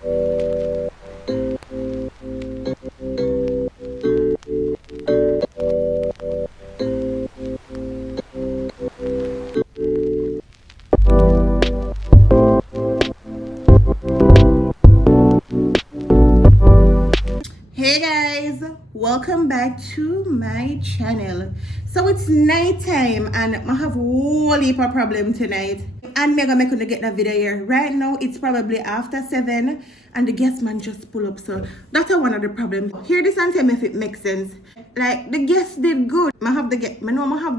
Hey guys, welcome back to my channel. So it's night time and I have a whole heap of problem tonight, and me gonna get that video here. Right now it's probably after 7 and the guest man just pull up, so that's one of the problems. Hear this and tell me if it makes sense. Like, the guests did good. I have the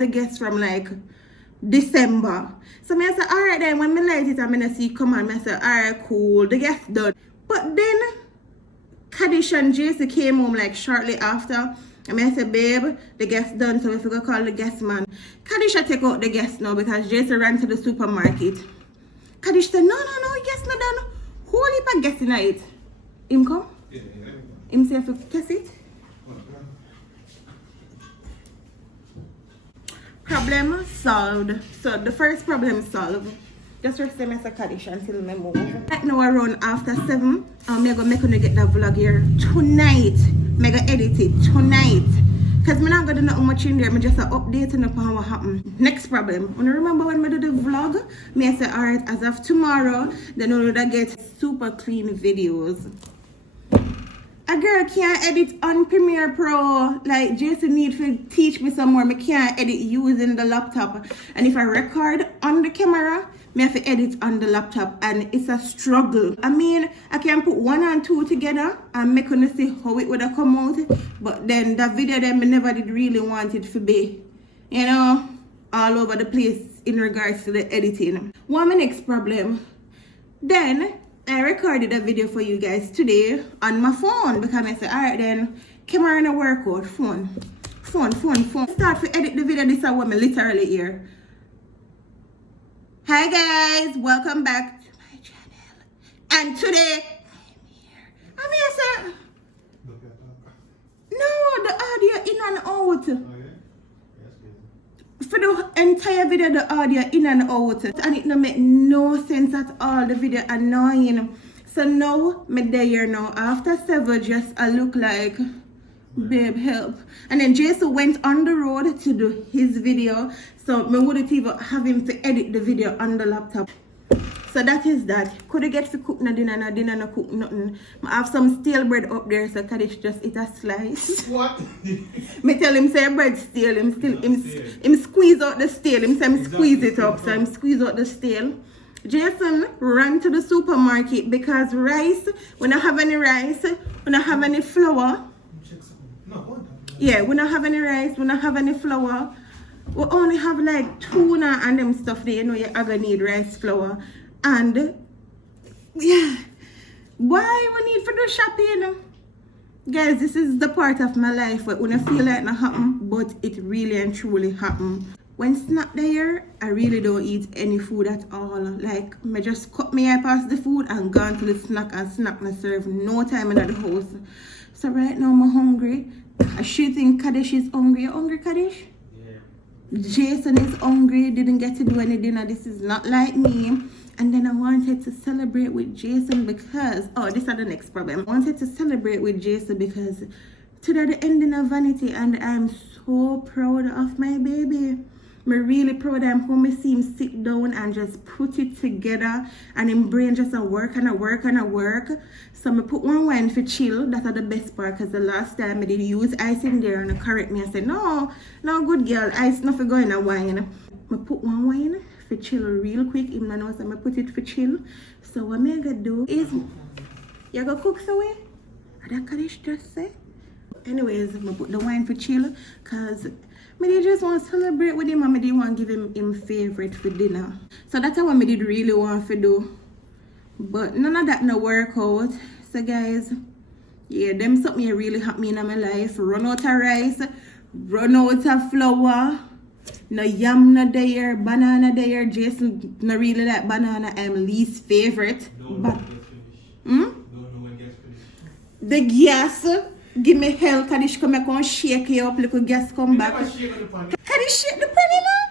guests from like December. So I say, alright then, when me light it and I see come on, I say, alright, cool, the guests done. But then Kaddish and JC came home like shortly after. And I said, babe, the guest done, so if we go call the guest man. Kaddish take out the guest now because JC ran to the supermarket. Kaddish said, no, guest not done. Whole heap of guest in it. Him come? Yeah. Him say if you test it. Problem solved. So the first problem solved. Just rest them as a Kaddish until I move. Right now around after 7, I'm gonna get the vlog here tonight. I'm gonna edit it tonight. Because I'm not gonna do how much in there. I'm just updating upon what happened. Next problem. When I remember when I do the vlog, I say, alright, as of tomorrow, then we'll get super clean videos. A girl can't edit on Premiere Pro. Like, Jason need to teach me some more. I can't edit using the laptop. And if I record on the camera, I have to edit on the laptop, and it's a struggle. I mean, I can put 1 and 2 together and make on see how it would have come out. But then that video then I never did really want it to be, you know, all over the place in regards to the editing. One my next problem. Then I recorded a video for you guys today on my phone because I said, alright then, camera and a workout, phone. Start to edit the video. This is what I literally hear. Hi guys, welcome back to my channel. And today I'm here. Sir. No, the audio in and out. Oh, yeah? Yes, For the entire video, the audio in and out. And it don't make no sense at all. The video annoying. So now, me there now. After 7, just I look like, babe, help. And then Jason went on the road to do his video. So I wouldn't even have him to edit the video on the laptop. So that is that. Could I get to cook no dinner no cook nothing. I have some stale bread up there, so Kaddish just eat a slice. What? Me tell him say bread stale, him squeeze out the stale. Him say him squeeze it up, so him squeeze out the stale. Jason ran to the supermarket because rice, we don't have any rice, we don't have any flour. Yeah, we don't have any rice, we don't have any flour. We only have like tuna and them stuff there, you know, you're gonna need rice flour. And yeah, why we need to do shopping? Guys, this is the part of my life where when I feel like it happen, but it really and truly happen. When snack there, I really don't eat any food at all. Like, I just cut my eye past the food and gone to the snack and snack and serve no time in the house. So right now I'm hungry. I should think Kaddish is hungry. You hungry, Kaddish? Jason is hungry, didn't get to do any dinner. This is not like me. And then I wanted to celebrate with Jason because, oh, this is the next problem. I wanted to celebrate with Jason because today the ending of Vanity, and I'm so proud of my baby. I'm really proud of him. How I see him sit down and just put it together, and him brain just a work. So I put one wine for chill. That's the best part, because the last time I did use ice in there and I correct me. I said, no good girl, ice not for going a wine. I put one wine for chill real quick. Him knows I put it for chill. So what I'm gonna do is, you gonna cook for me? That Kaddish just say. Anyways, I put the wine for chill because I just want to celebrate with him, and I didn't want to give him favorite for dinner. So that's what I did really want to do. But none of that no work out. So guys, yeah, them something really happened in my life. Run out of rice, run out of flour, no yam no there, banana there. Jason no really like banana. I'm least favorite. The gas. Give me hell, Kaddish come back and shake you up, little gas come back. Kaddish shake the pan, you know?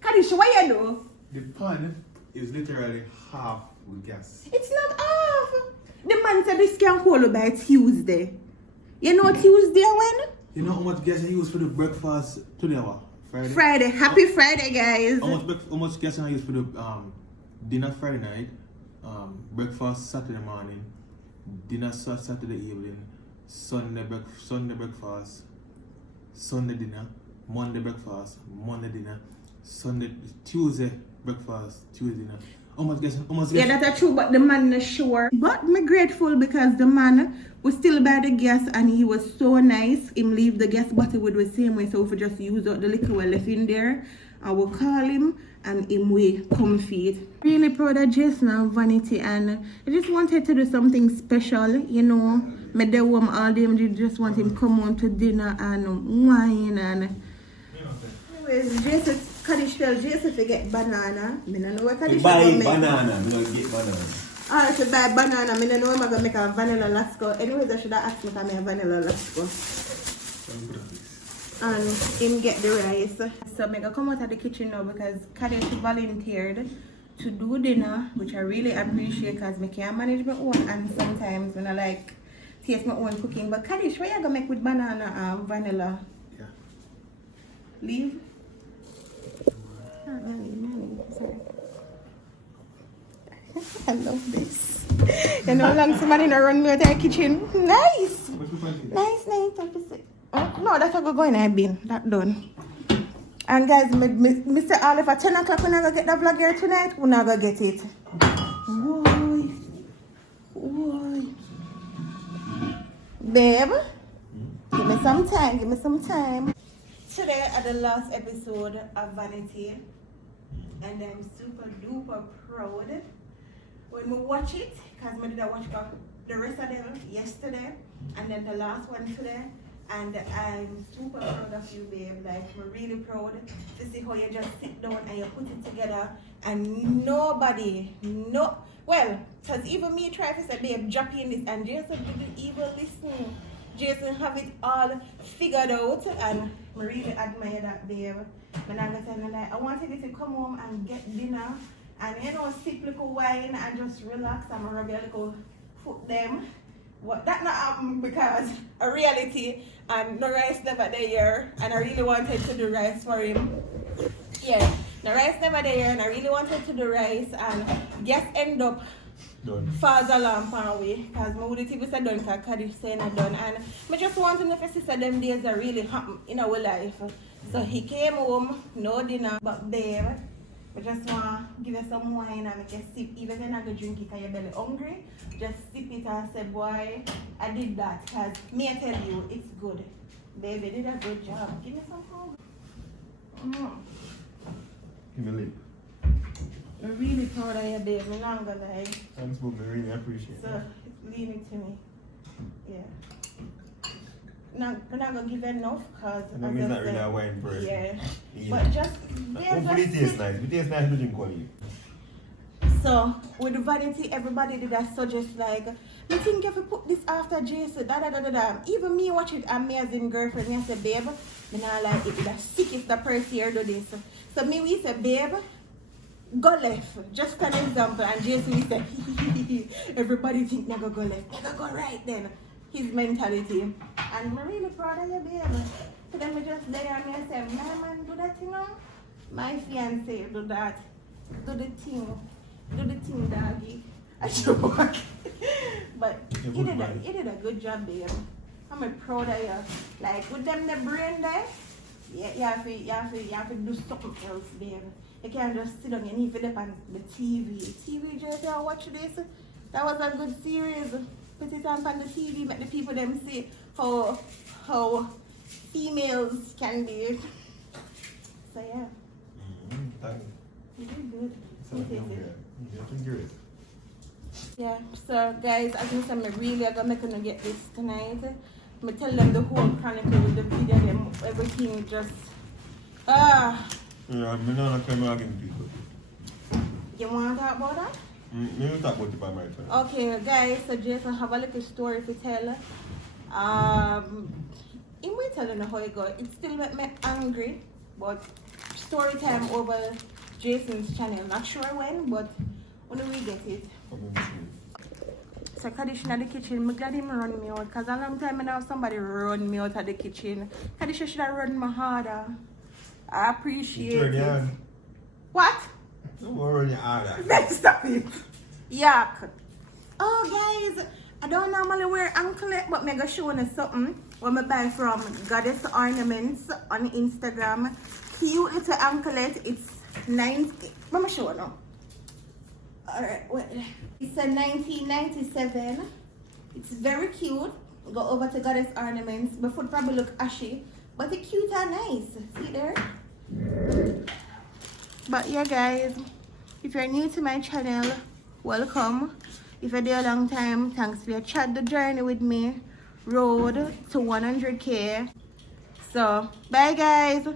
Kaddish, what you do? The pan is literally half with gas. It's not half. said this can hold you by Tuesday. You know Tuesday when? You know how much gas I use for the breakfast today? What? Friday? Friday. Happy Friday, guys. How much gas I use for the dinner Friday night, breakfast Saturday morning, dinner Saturday evening, Sunday breakfast, Sunday dinner, Monday breakfast, Monday dinner, Tuesday breakfast, Tuesday dinner. How much gas? Yeah, that's true, but the man is sure. But I'm grateful because the man was still buy the gas and he was so nice. Him leave the gas bottle with the same way, so if we just use up the liquor we left in there, I will call him and him will come feed. Really proud of Jason and Vanity, and I just wanted to do something special, you know. Me there home all day, I just want him come home to dinner and wine and. Anyways, Jason, Kaddish tell Jason to get banana. I don't know what Kaddish buy banana, I'm going to get banana. Alright, to buy banana, I don't know if I'm going to make a vanilla lasco. Anyways, I should have asked me to make a vanilla lasco. And him get the rice. So I'm going to come out of the kitchen now because Kaddish volunteered to do dinner, which I really appreciate because I can't manage my own, and sometimes when I like taste my own cooking. But Kaddish, what are you going to make with banana and vanilla? Yeah. Leave? I love this. You know, long somebody not run me out of the kitchen. Nice! Nice. No, that's how go in my bin. That done. And guys, Mr. Olive at 10 o'clock, we're not going to get the vlog here tonight. We're not going to get it. Why? Babe, give me some time. Today are the last episode of Vanity. And I'm super duper proud when we watch it, because I did watch the rest of them yesterday and then the last one today, and I'm super proud of you, babe. Like, I'm really proud to see how you just sit down and you put it together and nobody, because even me try to say, babe, drop in this, and Jason didn't even listen. Jason have it all figured out, and I really admire that, babe. But I'm gonna tell you, like, I wanted you to come home and get dinner and, you know, sip little wine and just relax and rub your little foot them. What that not happened because a reality and no rice never there, and I really wanted to do rice for him. Yeah, the rice never there, and I really wanted to do rice, and guess end up Done. falls alarm far away because my would TV said done because Kaddish saying I done, and I just want to know if sister them days are really happen in our life. So he came home, no dinner, but babe, I just want to give you some wine and make a sip. Even if you're not going to drink it because you're belly hungry, just sip it and say, boy, I did that because me I tell you, it's good. Baby, did a good job. Give me some food. Give me a lip. I'm really proud of you, babe. I'm not going to lie. Thanks, Bob. I really appreciate it. So, leave it to me. Yeah. I'm not going to give enough because... I mean, not really a wine person. Yeah. Yeah. But just... Hopefully it tastes nice. It tastes nice to drink all you. So, with the Vanity, everybody did that suggest like, I think if you put this after Jason, Even me watch it, and me as in girlfriend, me I say, babe, me not like it. That's sick if the person here do this. So me we say, babe, go left. Just an example. And Jason we say, everybody think never go left. Never go right then. His mentality. And I'm really proud of you, babe. So then we just there and me I say, my man do that thing now. My fiancé do that. Do the thing. Do the thing, doggy. I should work. But you did a good job, babe. I'm proud of you. Like with them the brain there, yeah, you have to do something else, babe. You can't just sit down and leave it up on the TV. TV just watch this. That was a good series. Put it on the TV, make the people them see how females can be. So yeah. Thank you. You did good. Thank you. Yeah, so guys, as I said, I'm really gonna make them get this tonight. I'm tell them the whole chronicle with the video, them everything just Yeah, I'm not against people. You wanna talk about that? Me will talk about it by my turn. Okay, guys, so Jason have a little story to tell. He might tell you how it goes. It still make me angry, but story time over Jason's channel. Not sure when, but when we get it. So say Kaddish in the kitchen. I'm glad him run me out because a long time I know somebody run me out of the kitchen. Kaddish should have run me harder. I appreciate Turn it. on. What? Don't worry your harder. Let's stop it. Yuck. Oh guys, I don't normally wear anklet, but I'm gonna show you something what I buy from Goddess Ornaments on Instagram. Cute little anklet. It's 90. Let me show you now. Alright, wait. It's a 1997. It's very cute. Go over to Goddess Ornaments. My foot probably look ashy, but it's cute and nice. See there? But yeah guys, if you're new to my channel, welcome. If you're there a long time, thanks for your chat the journey with me. Road to 100k. So bye guys.